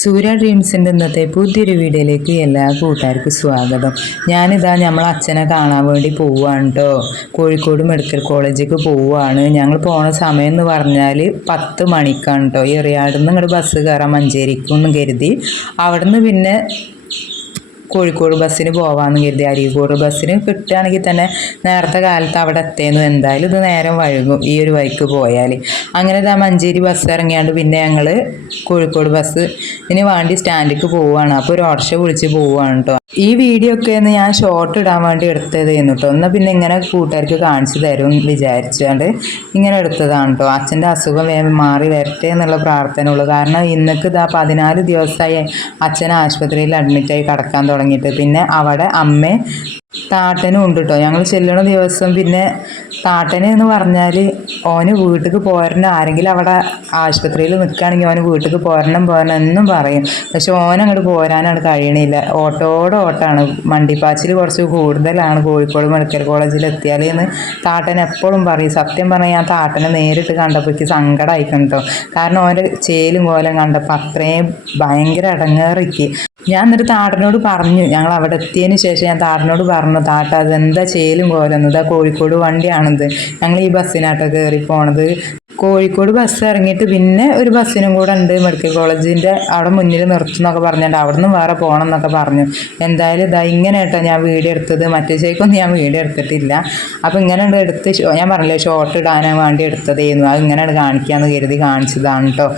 സൂര്യ ഡ്രീംസിന്റെ ഇന്നത്തെ പുതിയൊരു വീഡിയോയിലേക്ക് എല്ലാ കൂട്ടുകാർക്കും സ്വാഗതം. ഞാനിതാ നമ്മൾ അച്ഛനെ കാണാൻ വേണ്ടി പോവുകയാണ് കേട്ടോ കോഴിക്കോട് മെഡിക്കൽ കോളേജിലേക്ക് പോവുകയാണ് ഞങ്ങൾ പോണ സമയം എന്ന് പറഞ്ഞാൽ പത്ത് മണിക്കാണ് കേട്ടോ എറിയാടുന്ന് ഇങ്ങോട്ട് ബസ് കയറാൻ എന്ന് കരുതി. അവിടുന്ന് പിന്നെ കോഴിക്കോട് ബസ്സിന് പോവാന്ന് കരുതി. അരീക്കോട് ബസ്സിന് കിട്ടുകയാണെങ്കിൽ തന്നെ നേരത്തെ കാലത്ത് അവിടെ എത്തേന്നു എന്തായാലും ഇത് നേരം വഴുകും ഈ ഒരു വഴിക്ക് പോയാൽ അങ്ങനെ ആ മഞ്ചേരി ബസ് ഇറങ്ങിയാണ്ട് പിന്നെ ഞങ്ങൾ കോഴിക്കോട് ബസ് ഇനി വേണ്ടി സ്റ്റാൻഡിലേക്ക് പോവുകയാണ്. അപ്പോൾ ഒരു ഓട്ടോറിക്ഷ വിളിച്ച് പോവുകയാണ് കേട്ടോ ഈ വീഡിയോ ഒക്കെ ഒന്ന് ഞാൻ ഷോർട്ട് ഇടാൻ വേണ്ടി എടുത്തത് കേട്ടോ എന്നാൽ പിന്നെ ഇങ്ങനെ കൂട്ടുകാർക്ക് കാണിച്ചു തരും വിചാരിച്ചുകൊണ്ട് ഇങ്ങനെ എടുത്തതാണ് കേട്ടോ അച്ഛന്റെ അസുഖം വേഗം മാറി വരട്ടെ എന്നുള്ള പ്രാർത്ഥന ഉള്ളൂ. കാരണം ഇന്നക്ക് ഇതാ പതിനാല് ദിവസമായി അച്ഛൻ ആശുപത്രിയിൽ അഡ്മിറ്റായി കിടക്കാൻ തുടങ്ങിയിട്ട്. പിന്നെ അവിടെ അമ്മ താട്ടനും ഉണ്ട് കേട്ടോ ഞങ്ങൾ ചെല്ലണ ദിവസം പിന്നെ താട്ടന് എന്ന് പറഞ്ഞാൽ ഓന് വീട്ടിലേക്ക് പോരണം. ആരെങ്കിലും അവിടെ ആശുപത്രിയിൽ നിൽക്കുകയാണെങ്കിൽ ഓന് വീട്ടിലേക്ക് പോരണം പോരണം എന്നും പറയും. പക്ഷെ ഓൻ അങ്ങോട്ട് പോരാനാണ് കഴിയണില്ല. ഓട്ടോടെ ഓട്ടാണ്. മണ്ടിപ്പാച്ചിൽ കുറച്ച് കൂടുതലാണ് കോഴിക്കോട് മെഡിക്കൽ കോളേജിൽ എത്തിയാൽ എന്ന് താട്ടൻ എപ്പോഴും പറയും. സത്യം പറഞ്ഞാൽ ഞാൻ താട്ടനെ നേരിട്ട് കണ്ടപ്പോൾ എനിക്ക് സങ്കടമായിക്കണം കാരണം ഓന്റെ ചേലും കോലം കണ്ടപ്പോൾ അത്രയും ഭയങ്കര ഇടങ്ങേറിക്ക്. ഞാൻ എന്നിട്ട് താടനോട് പറഞ്ഞു. ഞങ്ങൾ അവിടെ എത്തിയതിന് ശേഷം ഞാൻ താടനോട് പറഞ്ഞു താട്ട അതെന്താ ചേലും പോലെ എന്താ കോഴിക്കോട് വണ്ടിയാണെന്ന് ഞങ്ങൾ ഈ ബസ്സിനാട്ടോ കയറി പോണത്. കോഴിക്കോട് ബസ് ഇറങ്ങിയിട്ട് പിന്നെ ഒരു ബസ്സിനും കൂടെ ഉണ്ട് മെഡിക്കൽ കോളേജിന്റെ അവിടെ മുന്നിൽ നിർത്തുന്നൊക്കെ പറഞ്ഞിട്ട് അവിടെ നിന്ന് വേറെ പോകണം എന്നൊക്കെ പറഞ്ഞു. എന്തായാലും ഇതാ ഇങ്ങനെ കേട്ടോ ഞാൻ വീഡിയോ എടുത്തത്. മറ്റേ ചേക്കൊന്നും ഞാൻ വീഡിയോ എടുത്തിട്ടില്ല. അപ്പോൾ ഇങ്ങനെ എടുത്ത് ഞാൻ പറഞ്ഞില്ലേ ഷോർട്ട് ഇടാൻ വേണ്ടി എടുത്തതായിരുന്നു അത് ഇങ്ങനെ കാണിക്കാമെന്ന് കരുതി കാണിച്ചതാണ് കേട്ടോ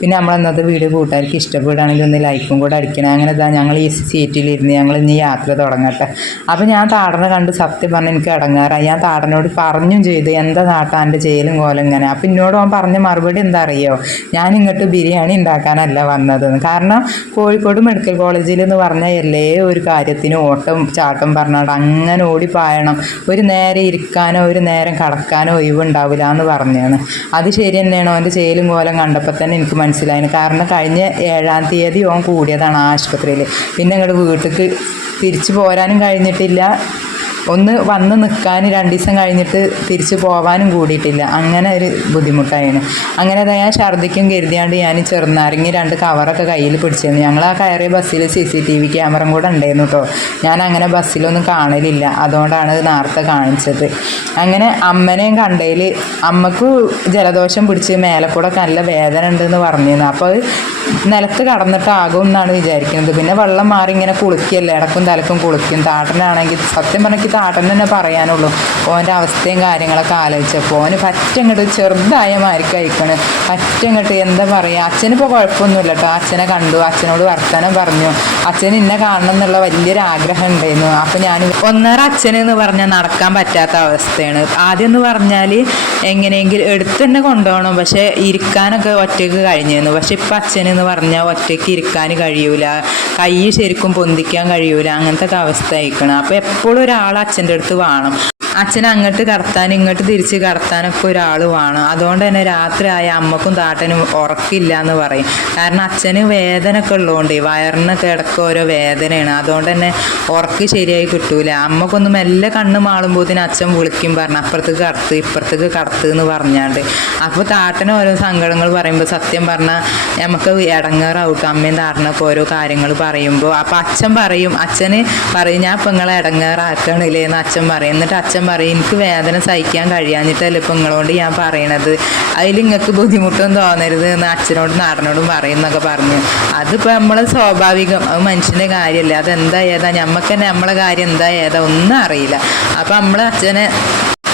പിന്നെ നമ്മൾ ഇന്നത്തെ വീഡിയോ കൂട്ടുകാർക്ക് ഇഷ്ടപ്പെടുകയാണെങ്കിൽ ഒന്ന് ലൈക്കും കൂടെ അടിക്കണം. അങ്ങനെ ഇതാ ഞങ്ങൾ ഈ സീറ്റിലിരുന്ന് ഞങ്ങൾ ഇനി യാത്ര തുടങ്ങട്ടെ. അപ്പോൾ ഞാൻ താടനെ കണ്ട് സത്യം പറഞ്ഞ് എനിക്ക് ഇടങ്ങാറായി. ഞാൻ താടനോട് പറഞ്ഞും ചെയ്തു. എന്താ താട്ടാന്റെ ചേലും കോലം ഇങ്ങനെ. അപ്പം എന്നോട് അവൻ പറഞ്ഞ മറുപടി എന്താ അറിയോ? ഞാൻ ഇങ്ങോട്ട് ബിരിയാണി ഉണ്ടാക്കാനല്ല വന്നത് കാരണം കോഴിക്കോട് മെഡിക്കൽ കോളേജിൽ എന്ന് പറഞ്ഞാൽ എല്ലാ ഒരു കാര്യത്തിനും ഓട്ടം ചാട്ടം പറഞ്ഞാൽ അങ്ങനെ ഓടിപ്പായണം. ഒരു നേരം ഇരിക്കാനോ ഒരു നേരം കടക്കാനോ ഒഴിവുണ്ടാവില്ല എന്ന് പറഞ്ഞാണ് അത് ശരി തന്നെയാണ് അവന്റെ ചേലും കോലം കണ്ടപ്പോൾ തന്നെ എനിക്ക് മനസ്സിലായിന്. കാരണം കഴിഞ്ഞ ഏഴാം തീയതി ഓൻ കൂടിയതാണ് ആശുപത്രിയിൽ പിന്നെ ഇങ്ങോട്ട് വീട്ടിലേക്ക് തിരിച്ചു പോരാനും കഴിഞ്ഞിട്ടില്ല. ഒന്ന് വന്ന് നിൽക്കാൻ രണ്ട് ദിവസം കഴിഞ്ഞിട്ട് തിരിച്ച് പോവാനും കൂടിയിട്ടില്ല. അങ്ങനെ ഒരു ബുദ്ധിമുട്ടായിരുന്നു അങ്ങനെ ദാ ഞാൻ ഛർദ്ദിക്കും കരുതിയാണ്ട് ഞാൻ ചെറുനാരങ്ങി രണ്ട് കവറൊക്കെ കയ്യിൽ പിടിച്ചിരുന്നു. ഞങ്ങൾ ആ കയറിയ ബസ്സിൽ C C T V camera കൂടെ ഉണ്ടായിരുന്നു കേട്ടോ ഞാൻ അങ്ങനെ ബസ്സിലൊന്നും കാണലില്ല. അതുകൊണ്ടാണ് നേരത്തെ കാണിച്ചത്. അങ്ങനെ അമ്മനെയും കണ്ടതിൽ അമ്മയ്ക്ക് ജലദോഷം പിടിച്ച് മേലെ കൂടെ നല്ല വേദന ഉണ്ടെന്ന് പറഞ്ഞിരുന്നു. അപ്പോൾ അത് നിലത്ത് കടന്നിട്ടാകും എന്നാണ് വിചാരിക്കുന്നത്. പിന്നെ വെള്ളം മാറി ഇങ്ങനെ കുളിക്കുകയല്ലേ? ഇടക്കും തലക്കും കുളിക്കും. താട്ടനാണെങ്കിൽ സത്യം പറഞ്ഞെങ്കിൽ താട്ടൻ തന്നെ പറയാനുള്ളൂ. ഓന്റെ അവസ്ഥയും കാര്യങ്ങളൊക്കെ ആലോചിച്ചപ്പോൾ ഓന് പറ്റങ്ങോട്ട് ചെറുതായ മാരിക്ക് അയക്കണ് പറ്റങ്ങോട്ട് എന്താ പറയുക അച്ഛനിപ്പോൾ കുഴപ്പമൊന്നുമില്ല കേട്ടോ. അച്ഛനെ കണ്ടു. അച്ഛനോട് വർത്തമാനം പറഞ്ഞു. അച്ഛൻ ഇന്നെ കാണണം എന്നുള്ള വലിയൊരു ആഗ്രഹം ഉണ്ടായിരുന്നു. അപ്പം ഞാൻ ഒന്നര അച്ഛനെന്ന് പറഞ്ഞാൽ നടക്കാൻ പറ്റാത്ത അവസ്ഥയാണ്. ആദ്യം എന്ന് പറഞ്ഞാൽ എങ്ങനെയെങ്കിലും എടുത്ത് തന്നെ കൊണ്ടുപോകണം. പക്ഷേ ഇരിക്കാനൊക്കെ ഒറ്റയ്ക്ക് കഴിഞ്ഞിരുന്നു. പക്ഷെ ഇപ്പം അച്ഛന് എന്ന് പറഞ്ഞാൽ ഒറ്റയ്ക്ക് ഇരിക്കാൻ കഴിയൂല. കൈ ശരിക്കും പൊന്തിക്കാൻ കഴിയൂല. അങ്ങനത്തെ ഒക്കെ അവസ്ഥ ആയിക്കണം അപ്പോൾ എപ്പോഴും ഒരാൾ അച്ഛന്റെ അടുത്ത് വേണം. അച്ഛൻ അങ്ങോട്ട് കടത്താൻ ഇങ്ങോട്ട് തിരിച്ച് കടത്താനൊക്കെ ഒരാൾ വേണം. അതുകൊണ്ട് തന്നെ രാത്രി ആയ അമ്മക്കും താട്ടനും ഉറക്കില്ല എന്ന് പറയും. കാരണം അച്ഛന് വേദന ഒക്കെ ഉള്ളതുകൊണ്ട് വയറിനൊക്കെ ഇടയ്ക്ക് ഓരോ വേദനയാണ്. അതുകൊണ്ട് തന്നെ ഉറക്ക് ശരിയായി കിട്ടൂല. അമ്മക്കൊന്ന് മെല്ലെ കണ്ണ് മാളുമ്പോത്തിന് അച്ഛൻ വിളിക്കും പറഞ്ഞു അപ്പുറത്തേക്ക് കടത്ത് ഇപ്പുറത്തേക്ക് കടത്ത് എന്ന് പറഞ്ഞാണ്ട്. അപ്പോൾ താട്ടന് ഓരോ സങ്കടങ്ങൾ പറയുമ്പോൾ സത്യം പറഞ്ഞാൽ നമുക്ക് ഇടങ്ങേറാവട്ടെ അമ്മയും താട്ടനൊക്കെ ഓരോ കാര്യങ്ങൾ പറയുമ്പോൾ അപ്പോൾ അച്ഛൻ പറയും അച്ഛന് പറയും ഞാൻ ഇപ്പം നിങ്ങളെ ഇടങ്ങേറാക്കണില്ലേ എന്ന് അച്ഛൻ പറയും. എന്നിട്ട് അച്ഛൻ പറയും എനിക്ക് വേദന സഹിക്കാൻ കഴിയാഞ്ഞിട്ടല്ലേ ഇപ്പം നിങ്ങളോട് ഞാൻ പറയണത്. അതിൽ നിങ്ങൾക്ക് ബുദ്ധിമുട്ടൊന്നും തോന്നരുത് എന്ന് അച്ഛനോടും നാടനോടും പറയുന്നൊക്കെ പറഞ്ഞു. അതിപ്പോൾ നമ്മൾ സ്വാഭാവികം അത് മനുഷ്യന്റെ കാര്യമല്ല അതെന്താ ഏതാ ഞമ്മക്ക് തന്നെ നമ്മളെ കാര്യം എന്താ ഏതാ ഒന്നും അറിയില്ല. അപ്പം നമ്മൾ അച്ഛനെ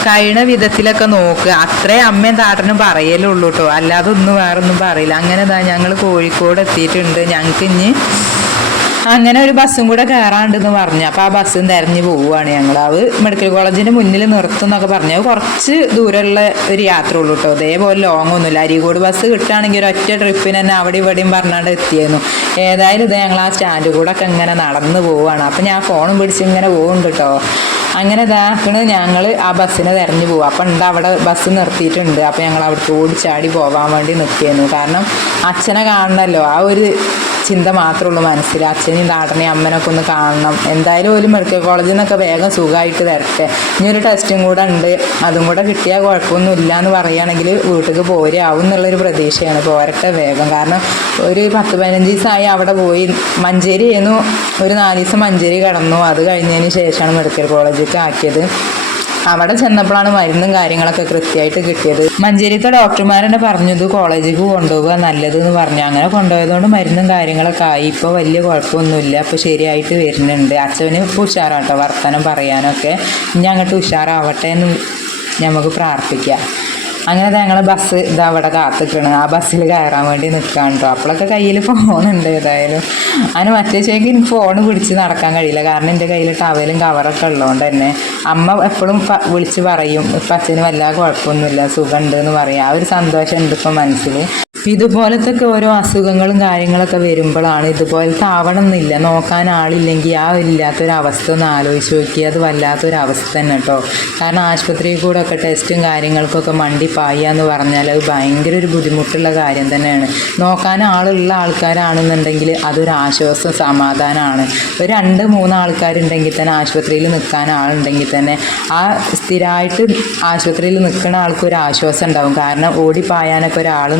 കഴിയണ വിധത്തിലൊക്കെ നോക്കുക. അത്രേ അമ്മയും താട്ടനും പറയലുള്ളൂ കേട്ടോ അല്ലാതെ ഒന്നും വേറൊന്നും പറയില്ല. അങ്ങനെ ഞങ്ങൾ കോഴിക്കോട് എത്തിയിട്ടുണ്ട് ഞങ്ങൾക്ക് ഇനി അങ്ങനെ ഒരു ബസ്സും കൂടെ കയറാണ്ടെന്ന് പറഞ്ഞു. അപ്പോൾ ആ ബസ്സും തിരഞ്ഞു പോവുകയാണ് ഞങ്ങൾ അത് മെഡിക്കൽ കോളേജിന്റെ മുന്നിൽ നിർത്തും എന്നൊക്കെ പറഞ്ഞു. കുറച്ച് ദൂരമുള്ള ഒരു യാത്ര ഉള്ളൂ കേട്ടോ. അതേപോലെ ലോങ് ഒന്നുമില്ല. അരികോട് ബസ് കിട്ടുകയാണെങ്കിൽ ഒരു ഒറ്റ ട്രിപ്പിന് തന്നെ അവിടെ ഇവിടെയും പറഞ്ഞാണ്ട് എത്തിയായിരുന്നു ഏതായാലും ഇത് ഞങ്ങൾ ആ സ്റ്റാൻഡ് കൂടെ ഒക്കെ ഇങ്ങനെ നടന്ന് പോവുകയാണ്. അപ്പം ഞാൻ ഫോണും പിടിച്ച് ഇങ്ങനെ പോകുന്നുണ്ട് കേട്ടോ. അങ്ങനെ ഇതാക്കണ് ഞങ്ങൾ ആ ബസ്സിനെ തിരഞ്ഞു പോകും അപ്പം ഉണ്ട് അവിടെ ബസ് നിർത്തിയിട്ടുണ്ട്. അപ്പം ഞങ്ങൾ അവിടേക്ക് ഓടിച്ചാടി പോകാൻ വേണ്ടി നിൽക്കുകയായിരുന്നു കാരണം അച്ഛനെ കാണണമല്ലോ ആ ഒരു ചിന്ത മാത്രമേ ഉള്ളൂ മനസ്സിൽ. അച്ഛനെയും താട്ടനെയും അമ്മനൊക്കെ ഒന്ന് കാണണം. എന്തായാലും ഒരു മെഡിക്കൽ കോളേജിൽ നിന്നൊക്കെ വേഗം സുഖമായിട്ട് തരട്ടെ ഇനി ഒരു ടെസ്റ്റും കൂടെ ഉണ്ട്. അതും കൂടെ കിട്ടിയാൽ കുഴപ്പമൊന്നും ഇല്ല എന്ന് പറയുകയാണെങ്കിൽ വീട്ടിലേക്ക് പോരാവും എന്നുള്ളൊരു പ്രതീക്ഷയാണ്. പോരട്ടെ വേഗം. കാരണം ഒരു പത്ത് പതിനഞ്ച് ദിവസമായി അവിടെ പോയി മഞ്ചേരി ആയിരുന്നു. ഒരു നാല് ദിവസം മഞ്ചേരി കടന്നു. അത് കഴിഞ്ഞതിന് ശേഷമാണ് മെഡിക്കൽ കോളേജിലേക്ക് ആക്കിയത്. അവിടെ ചെന്നപ്പോഴാണ് മരുന്നും കാര്യങ്ങളൊക്കെ കൃത്യമായിട്ട് കിട്ടിയത്. മഞ്ചേരിത്തെ ഡോക്ടർമാരെന്നെ പറഞ്ഞത് കോളേജിലേക്ക് കൊണ്ടുപോകുക നല്ലത് എന്ന് പറഞ്ഞു. അങ്ങനെ കൊണ്ടുപോയതുകൊണ്ട് മരുന്നും കാര്യങ്ങളൊക്കെ ആയി. ഇപ്പോൾ വലിയ കുഴപ്പമൊന്നുമില്ല. ഇപ്പോൾ ശരിയായിട്ട് വരുന്നുണ്ട്. അച്ഛന് ഇപ്പോൾ ഉഷാറാട്ടോ. വർത്തനം പറയാനൊക്കെ. ഇനി അങ്ങോട്ട് ഉഷാറാവട്ടെ എന്ന് നമുക്ക് പ്രാർത്ഥിക്കാം. അങ്ങനെ ഞങ്ങൾ ബസ് ഇതാ അവിടെ കാത്തിക്കണ്. ആ ബസ്സിൽ കയറാൻ വേണ്ടി നിൽക്കാൻ കേട്ടോ അപ്പോഴൊക്കെ കയ്യിൽ ഫോണുണ്ട് ഏതായാലും. അതിന് മറ്റേ ചേക്ക് എനിക്ക് ഫോൺ പിടിച്ച് നടക്കാൻ കഴിയില്ല. കാരണം എന്റെ കയ്യിൽ ടവലും കവറൊക്കെ ഉള്ളതുകൊണ്ട് തന്നെ. അമ്മ എപ്പോഴും വിളിച്ച് പറയും ഇപ്പം അച്ഛന് വല്ല കുഴപ്പമൊന്നുമില്ല. സുഖമുണ്ട് എന്ന് പറയും. ആ ഒരു സന്തോഷം ഉണ്ട് ഇപ്പം മനസ്സിൽ ഇതുപോലത്തെ ഒക്കെ ഓരോ അസുഖങ്ങളും കാര്യങ്ങളൊക്കെ വരുമ്പോഴാണ് ഇതുപോലത്തെ ആവണം എന്നില്ല നോക്കാൻ ആളില്ലെങ്കിൽ ആ ഇല്ലാത്തൊരവസ്ഥ ഒന്ന് ആലോചിച്ച് നോക്കി. അത് വല്ലാത്തൊരവസ്ഥ തന്നെ കേട്ടോ. കാരണം ആശുപത്രിയിൽ കൂടെ ഒക്കെ ടെസ്റ്റും കാര്യങ്ങൾക്കൊക്കെ മണ്ടി പായുക എന്ന് പറഞ്ഞാൽ അത് ഭയങ്കര ഒരു ബുദ്ധിമുട്ടുള്ള കാര്യം തന്നെയാണ്. നോക്കാൻ ആളുള്ള ആൾക്കാരാണെന്നുണ്ടെങ്കിൽ അതൊരു സമാധാനമാണ്. ഒരു രണ്ട് മൂന്ന് ആൾക്കാരുണ്ടെങ്കിൽ തന്നെ ആശുപത്രിയിൽ നിൽക്കാൻ ആളുണ്ടെങ്കിൽ തന്നെ ആ സ്ഥിരമായിട്ട് ആശുപത്രിയിൽ നിൽക്കുന്ന ആൾക്ക് ഒരു ആശ്വാസം ഉണ്ടാവും. കാരണം ഓടിപ്പായാനൊക്കെ ഒരാൾ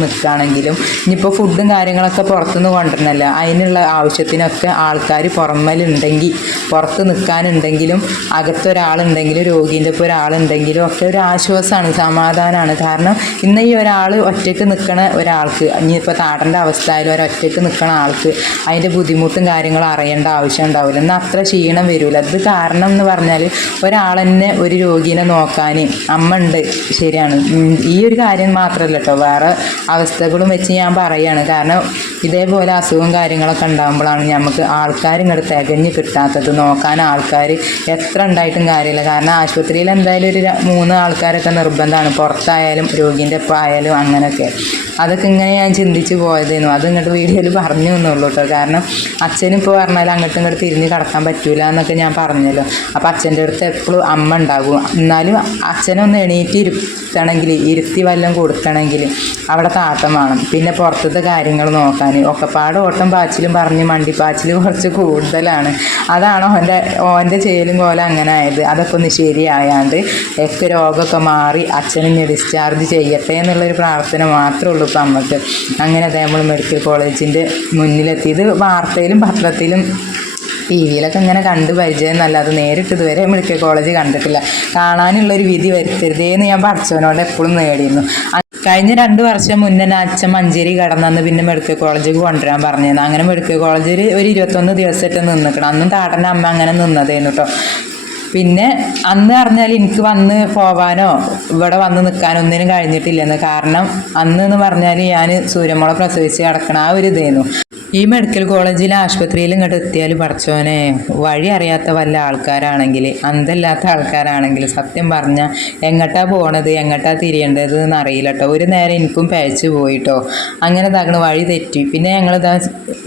നിൽക്കുകയാണെങ്കിലും ഇനിയിപ്പോൾ ഫുഡും കാര്യങ്ങളൊക്കെ പുറത്തുനിന്ന് കൊണ്ടുവരുന്നല്ല അതിനുള്ള ആവശ്യത്തിനൊക്കെ ആൾക്കാർ പുറമേലുണ്ടെങ്കിൽ പുറത്ത് നിൽക്കാനുണ്ടെങ്കിലും അകത്തൊരാളുണ്ടെങ്കിലും രോഗീന്റെ ഇപ്പോൾ ഒരാളുണ്ടെങ്കിലും ഒക്കെ ഒരു ആശ്വാസമാണ് സമാധാനമാണ് കാരണം ഇന്ന് ഈ ഒരാൾ ഒറ്റയ്ക്ക് നിൽക്കണ ഒരാൾക്ക് ഇനിയിപ്പോൾ താടേണ്ട അവസ്ഥയിലും ഒരൊറ്റയ്ക്ക് നിൽക്കണ ആൾക്ക് അതിന്റെ ബുദ്ധിമുട്ടും കാര്യങ്ങളും അറിയേണ്ട ആവശ്യം ഉണ്ടാവില്ല. എന്നാൽ അത്ര ക്ഷീണം വരില്ല അത് കാരണം എന്ന് പറഞ്ഞാൽ ഒരാൾ തന്നെ ഒരു രോഗീനെ നോക്കാൻ അമ്മ ഉണ്ട് ശരിയാണ്. ഈ ഒരു കാര്യം മാത്രമല്ല കേട്ടോ. വേറെ അവസ്ഥകളും വെച്ച് ഞാൻ പറയാണ്. കാരണം ഇതേപോലെ അസുഖവും കാര്യങ്ങളൊക്കെ ഉണ്ടാകുമ്പോഴാണ് നമുക്ക് ആൾക്കാർ ഇങ്ങോട്ട് തികഞ്ഞ് കിട്ടാത്തത്. നോക്കാൻ ആൾക്കാർ എത്ര ഉണ്ടായിട്ടും കാര്യമില്ല. കാരണം ആശുപത്രിയിൽ എന്തായാലും ഒരു മൂന്ന് ആൾക്കാരൊക്കെ നിർബന്ധമാണ്. പുറത്തായാലും രോഗീന്റെ ഒപ്പം ആയാലും അങ്ങനെയൊക്കെ അതൊക്കെ ഇങ്ങനെ ഞാൻ ചിന്തിച്ച് പോയതേനു. അത് ഇങ്ങോട്ട് വീഡിയോയിൽ പറഞ്ഞു എന്നുള്ളൂ കേട്ടോ കാരണം അച്ഛനും ഇപ്പോൾ പറഞ്ഞാൽ അങ്ങോട്ടും ഇങ്ങോട്ട് തിരിഞ്ഞ് കിടക്കാൻ പറ്റൂല എന്നൊക്കെ ഞാൻ പറഞ്ഞല്ലോ. അപ്പോൾ അച്ഛന്റെ അടുത്ത് എപ്പോഴും അമ്മ ഉണ്ടാകും. എന്നാലും അച്ഛനൊന്ന് എണീറ്റ് ഇരുത്തണമെങ്കിൽ ഇരുത്തി വല്ലതും കൊടുക്കണമെങ്കിൽ അവിടെ താട്ടം വേണം. പിന്നെ പുറത്തത്തെ കാര്യങ്ങൾ നോക്കാൻ ഒക്കെപ്പാട് ഓട്ടം പാച്ചിലും പറഞ്ഞ് മണ്ടിപ്പാച്ചിൽ കുറച്ച് കൂടുതലാണ്. അതാണ് ഓന്റെ ഓന്റെ ചേലും കോല അങ്ങനെ ആയത്? അതൊക്കെ ഒന്ന് ശരിയായാണ്ട് ഒക്കെ രോഗമൊക്കെ മാറി അച്ഛനെ ഡിസ്ചാർജ് ചെയ്യട്ടെ എന്നുള്ളൊരു പ്രാർത്ഥന മാത്രമേ ഉള്ളൂ ഇപ്പം നമുക്ക് അങ്ങനെ നമ്മൾ മെഡിക്കൽ കോളേജിന്റെ മുന്നിലെത്തി. ഇത് വാർത്തയിലും പത്രത്തിലും ടി വിയിലൊക്കെ ഇങ്ങനെ കണ്ട് പരിചയം അത് നേരിട്ട് ഇതുവരെ മെഡിക്കൽ കോളേജ് കണ്ടിട്ടില്ല. കാണാനുള്ളൊരു വിധി വരുത്തരുതേ എന്ന് ഞാൻ പഠിച്ചവനോട് എപ്പോഴും നേടിയിരുന്നു. കഴിഞ്ഞ രണ്ട് വർഷം മുന്നേ അച്ഛൻ മഞ്ചേരി കടന്നു പിന്നെ മെഡിക്കൽ കോളേജിൽ കൊണ്ടുവരാൻ പറഞ്ഞിരുന്നു. അങ്ങനെ മെഡിക്കൽ കോളേജിൽ ഒരു ഇരുപത്തൊന്ന് ദിവസമായിട്ട് നിന്നിക്കണം. അന്നും താട്ടന്റെ അമ്മ അങ്ങനെ നിന്നതേനു കേട്ടോ പിന്നെ അന്ന് പറഞ്ഞാൽ എനിക്ക് വന്ന് പോവാനോ ഇവിടെ വന്ന് നിൽക്കാനോ ഒന്നിനും കഴിഞ്ഞിട്ടില്ലെന്ന്. കാരണം അന്ന് എന്ന് പറഞ്ഞാൽ ഞാൻ സൂര്യമോളെ പ്രസവിച്ച് കിടക്കണ ആ ഒരു ഇതായിരുന്നു ഈ മെഡിക്കൽ കോളേജിൽ ആശുപത്രിയിൽ ഇങ്ങോട്ട് എത്തിയാൽ പഠിച്ചോനെ വഴി അറിയാത്ത വല്ല ആൾക്കാരാണെങ്കിൽ അന്തല്ലാത്ത ആൾക്കാരാണെങ്കിൽ സത്യം പറഞ്ഞാൽ എങ്ങട്ടാ പോണത് എങ്ങട്ടാ തിരിയേണ്ടത് എന്ന് അറിയില്ല കേട്ടോ ഒരു നേരം എനിക്കും പേച്ച് പോയിട്ടോ. അങ്ങനെ തകണ് വഴി തെറ്റി. പിന്നെ ഞങ്ങളിതാ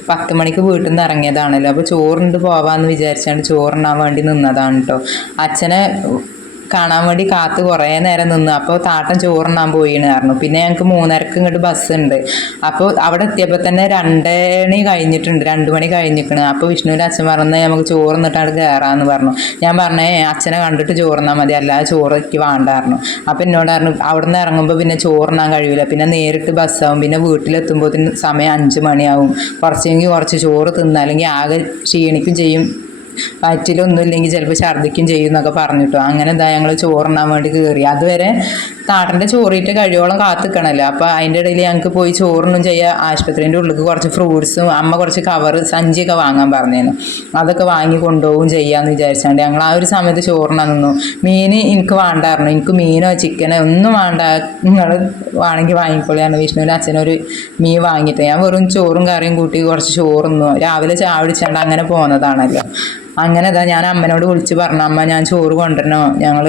പത്ത് മണിക്ക് വീട്ടിൽ നിന്ന് ഇറങ്ങിയതാണല്ലോ. അപ്പോൾ ചോറുണ്ട് പോവാന്ന് വിചാരിച്ചാണ്ട് ചോറുണ്ണാൻ വേണ്ടി നിന്നതാണ് കേട്ടോ അച്ഛനെ കാണാൻ വേണ്ടി കാത്ത് കുറേ നേരം നിന്ന്. അപ്പോൾ താട്ടൻ ചോറുണ്ണാൻ പോയിന്ന് പറഞ്ഞു. പിന്നെ ഞങ്ങൾക്ക് മൂന്നരക്ക് ഇങ്ങോട്ട് ബസ് ഉണ്ട് അപ്പോൾ അവിടെ എത്തിയപ്പോൾ തന്നെ രണ്ടണി കഴിഞ്ഞിട്ടുണ്ട്. രണ്ട് മണി കഴിഞ്ഞിരിക്കണ് അപ്പോൾ വിഷ്ണുവിന്റെ അച്ഛൻ പറഞ്ഞത് നമുക്ക് ചോറുന്നിട്ട് അവിടെ കയറാമെന്ന് പറഞ്ഞു. ഞാൻ പറഞ്ഞേ അച്ഛനെ കണ്ടിട്ട് ചോറുന്നാൽ മതി. അല്ലാതെ ചോറ് എനിക്ക് വേണ്ടായിരുന്നു അപ്പോൾ എന്നോട് പറഞ്ഞു അവിടെ നിന്ന് ഇറങ്ങുമ്പോൾ പിന്നെ ചോറുണ്ണാൻ കഴിയില്ല പിന്നെ നേരിട്ട് ബസ്സാവും. പിന്നെ വീട്ടിലെത്തുമ്പോൾ സമയം അഞ്ച് മണിയാവും. കുറച്ചെങ്കിൽ കുറച്ച് ചോറ് തിന്നല്ലെങ്കിൽ ആകെ ക്ഷീണിക്കും ചെയ്യും. വയറ്റിലൊന്നും ഇല്ലെങ്കിൽ ചിലപ്പോൾ ഛർദ്ദിക്കും ചെയ്യും എന്നൊക്കെ പറഞ്ഞിട്ടോ. അങ്ങനെ എന്താ ഞങ്ങൾ ചോറുണ്ണാൻ വേണ്ടി കയറി അതുവരെ താട്ടന്റെ ചോറിയിട്ട് കഴിയോളം കാത്തിക്കണമല്ലോ അപ്പോൾ അതിന്റെ ഇടയിൽ ഞങ്ങൾക്ക് പോയി ചോറിനും ചെയ്യുക ആശുപത്രീന്റെ ഉള്ളിൽ കുറച്ച് ഫ്രൂട്ട്സും അമ്മ കുറച്ച് കവറ് സഞ്ചിയൊക്കെ വാങ്ങാൻ പറഞ്ഞിരുന്നു. അതൊക്കെ വാങ്ങി കൊണ്ടുപോകും ചെയ്യാമെന്ന് വിചാരിച്ചാണ്ട് ഞങ്ങൾ ആ ഒരു സമയത്ത് ചോറിനാൻ നിന്നു. മീൻ എനിക്ക് വേണ്ടായിരുന്നു. എനിക്ക് മീനോ ചിക്കനോ ഒന്നും വേണ്ട. നിങ്ങൾ വേണമെങ്കിൽ വാങ്ങിക്കൊള്ളിയാണ് വിഷ്ണുവിന്റെ അച്ഛനൊരു മീൻ വാങ്ങിയിട്ട്. ഞാൻ വെറും ചോറും കറിയും കൂട്ടി കുറച്ച് ചോറുന്നു രാവിലെ ചാവിടിച്ചാണ്ട് അങ്ങനെ പോകുന്നതാണല്ലോ അങ്ങനെ ഞാൻ അമ്മനോട് വിളിച്ച് പറഞ്ഞു അമ്മ ഞാൻ ചോറ് കൊണ്ടുവരണോ? ഞങ്ങൾ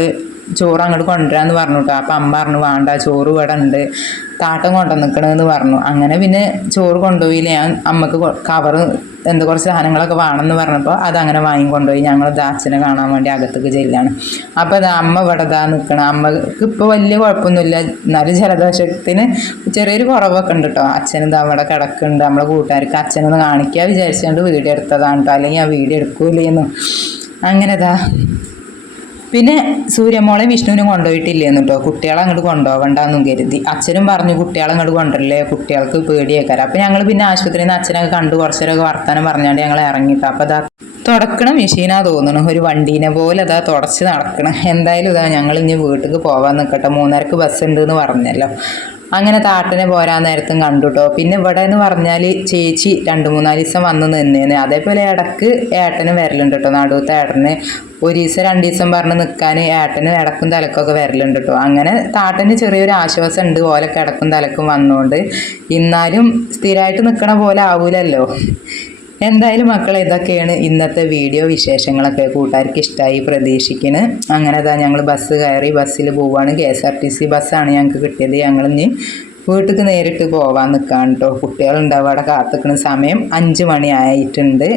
ചോറ് അങ്ങോട്ട് കൊണ്ടുവരാന്ന് പറഞ്ഞു കേട്ടോ അപ്പം അമ്മ പറഞ്ഞു വേണ്ട ചോറ് ഇവിടെ ഉണ്ട് താട്ടം കൊണ്ടു നിൽക്കണമെന്ന് പറഞ്ഞു. അങ്ങനെ പിന്നെ ചോറ് കൊണ്ടുപോയില്ല. ഞാൻ അമ്മയ്ക്ക് കവറ് എന്ത് കുറച്ച് സാധനങ്ങളൊക്കെ വേണമെന്ന് പറഞ്ഞപ്പോൾ അതങ്ങനെ വാങ്ങിക്കൊണ്ടുപോയി ഞങ്ങൾ അച്ഛനെ കാണാൻ വേണ്ടി അകത്തേക്ക് ചെല്ലാണ്. അപ്പോൾ അത് അമ്മ ഇവിടെ ഇതാ നിൽക്കണം അമ്മയ്ക്ക് ഇപ്പോൾ വലിയ കുഴപ്പമൊന്നുമില്ല. എന്നാലും ജലദോഷത്തിന് ചെറിയൊരു കുറവൊക്കെ ഉണ്ട് കേട്ടോ അച്ഛൻ ദാ അവിടെ കിടക്കുന്നുണ്ട്. നമ്മളെ കൂട്ടുകാർക്ക് അച്ഛനൊന്ന് കാണിക്കാൻ വിചാരിച്ചുകൊണ്ട് വീഡിയോ എടുത്തതാണ് കേട്ടോ അല്ലെങ്കിൽ ആ വീഡിയോ എടുക്കൂലേന്നു. അങ്ങനെ ദാ പിന്നെ സൂര്യമോളെ വിഷ്ണുവിനും കൊണ്ടുപോയിട്ടില്ലേന്ന് കേട്ടോ കുട്ടികളെ അങ്ങോട്ട് കൊണ്ടുപോകണ്ടെന്നും കരുതി. അച്ഛനും പറഞ്ഞു കുട്ടികളെ അങ്ങോട്ട് കൊണ്ടല്ലേ കുട്ടികൾക്ക് പേടിയേക്കാരം. അപ്പം ഞങ്ങൾ പിന്നെ ആശുപത്രിയിൽ നിന്ന് അച്ഛനൊക്കെ കണ്ടു കുറച്ചേരൊക്കെ വർത്താനം പറഞ്ഞാണ്ട് ഞങ്ങൾ ഇറങ്ങിട്ടോ അപ്പം അതാ തുടക്കണ മെഷീനാ തോന്നണം. ഒരു വണ്ടീനെ പോലെ അതാ തുടച്ച് നടക്കണം. എന്തായാലും ഇതാ ഞങ്ങൾ ഇനി വീട്ടിൽ പോവാൻ നിൽക്കട്ടെ മൂന്നരക്ക് ബസ് ഉണ്ട് എന്ന് പറഞ്ഞല്ലോ. അങ്ങനെ താട്ടനെ പോരാൻ നേരത്തും കണ്ടു കേട്ടോ പിന്നെ ഇവിടെ എന്ന് പറഞ്ഞാൽ ചേച്ചി രണ്ട് മൂന്നാൽ ദിവസം വന്ന് നിന്നേന്ന്. അതേപോലെ ഇടയ്ക്ക് ഏട്ടന് വരലുണ്ട് കേട്ടോ നടുവത്തെ ഏട്ടന് ഒരു ദിവസം രണ്ട് ദിവസം പറഞ്ഞ് നിൽക്കാൻ ഏട്ടന് ഇടക്കും തലക്കൊക്കെ വരലുണ്ട് കേട്ടോ അങ്ങനെ താട്ടന് ചെറിയൊരു ആശ്വാസം ഉണ്ട് ഓലൊക്കെ കിടക്കും തലക്കും വന്നുകൊണ്ട് എന്നാലും സ്ഥിരമായിട്ട് നിൽക്കണ പോലെ ആവൂലല്ലോ. എന്തായാലും മക്കളെ ഇതൊക്കെയാണ് ഇന്നത്തെ വീഡിയോ വിശേഷങ്ങളൊക്കെ. കൂട്ടുകാർക്ക് ഇഷ്ടമായി പ്രതീക്ഷിക്കുന്നത് അങ്ങനെ അതാ ഞങ്ങൾ ബസ് കയറി ബസ്സിൽ പോവാണ്. K S R T C ബസ്സാണ് ഞങ്ങൾക്ക് കിട്ടിയത്. ഞങ്ങൾ ഇനി വീട്ടിലേക്ക് നേരിട്ട് പോവാൻ നിൽക്കാൻ കേട്ടോ കുട്ടികളുണ്ടാവും അവിടെ കാത്തുക്കുന്ന സമയം അഞ്ച് മണി ആയിട്ടുണ്ട്.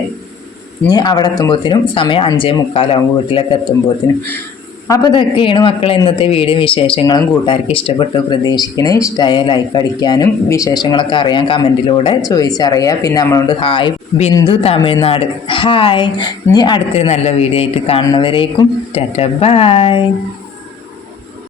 ഇനി അവിടെ എത്തുമ്പോഴത്തേനും സമയം അഞ്ചേ മുക്കാലാവും വീട്ടിലൊക്കെ എത്തുമ്പോഴത്തേനും അപ്പോൾ ഇതൊക്കെയാണ് മക്കളെ ഇന്നത്തെ വീഡിയോ വിശേഷങ്ങളും. കൂട്ടുകാർക്ക് ഇഷ്ടപ്പെട്ടു പ്രതീക്ഷിക്കുന്നത് ഇഷ്ടമായ ലൈക്ക് അടിക്കാനും വിശേഷങ്ങളൊക്കെ അറിയാൻ കമന്റിലൂടെ ചോദിച്ചറിയുക പിന്നെ നമ്മളോട് ഹായ് ബിന്ദു തമിഴ്നാട്. ഹായ് ഇനി അടുത്തൊരു നല്ല വീഡിയോ ആയിട്ട് കാണുന്നവരേക്കും. ടാറ്റ ബൈ